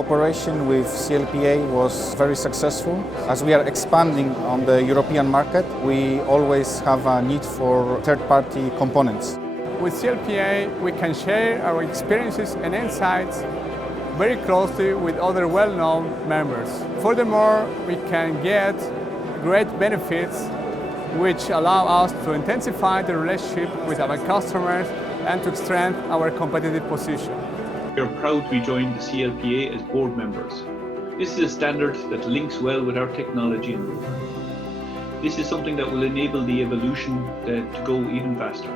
cooperation with CLPA was very successful. As we are expanding on the European market, we always have a need for third-party components. With CLPA, we can share our experiences and insights very closely with other well-known members. Furthermore, we can get great benefits which allow us to intensify the relationship with our customers and to strengthen our competitive position. We are proud to be joined the CLPA as board members. This is a standard that links well with our technology and roadmap. This is something that will enable the evolution to go even faster.